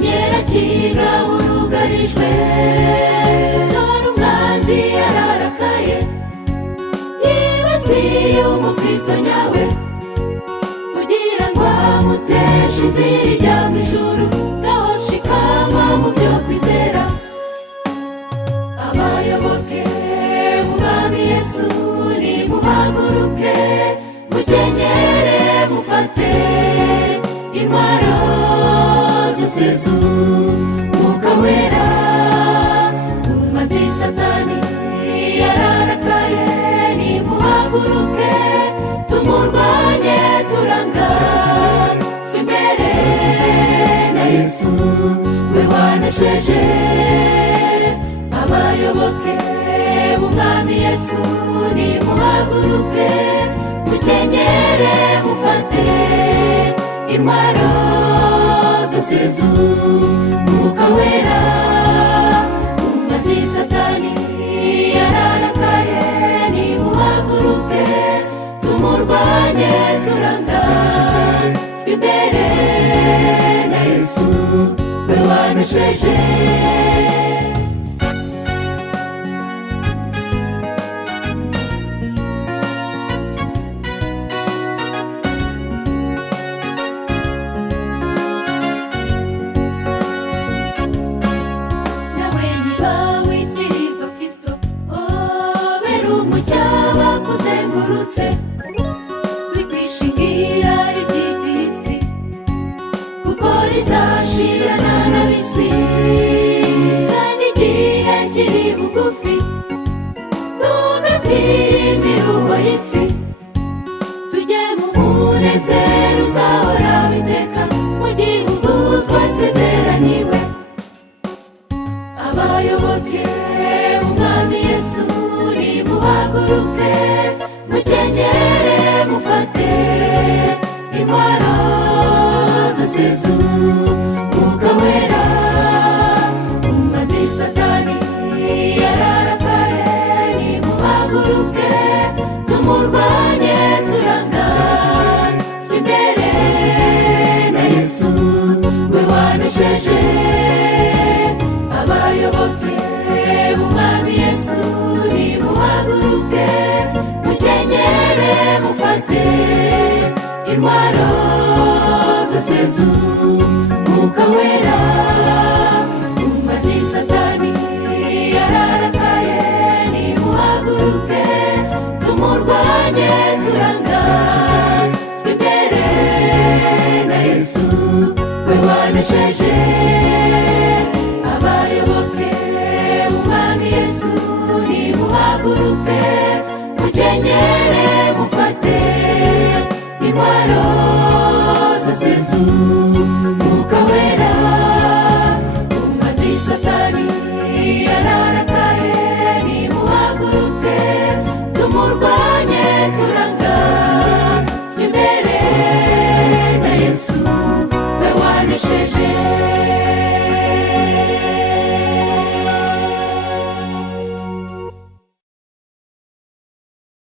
kenyera kigabo urugarijwe dore umwanzi yararakaye yibasiye umukristo nyawe kugira ngo amuteshe inzira ijya mu ijuru naho shikama mu byo kwizera abayoboke b'umwami Yesu nimuhaguruke mukenyere mufate intwaro zose z'umwuka wera umwanzi satani yararakaye nimuhaguruke tumurwanye turanga imbere na Yesu we wanesheje abayoboke b'umwami Yesu nimuhaguruke mukenyere mufate intwaro zose z'umwuka wera umwanzi satani yararakaye nimuhaguruke tumurwanye turanga imbere na Yesu we wanesheje wikwishingira ry'iby'isi kuko rizashirana n'ab'isi kandi igihe kiri bugufi tugatira imiruho y'isi tujye mu munezero uzahora witeka mu gihugu twasezeraniwe abayoboke b'umwami Yesu nimuhaguruke mukenyere mufate intwaro zose z'umwuka wera umwanzi satani yararakaye nimuhaguruke tumurwanye turanga imbere na Yesu we wanesheje abayoboke b'umwami Yesu nimuhaguruke mukenyere mufate intwaro zose z'umwuka wera umwanzi satani yararakaye nimuhaguruke tumurwanye turanga imbere na Yesu we wanesheje abayoboke b'umwami Yesu nimuhaguruke mukenyere mufate intwaro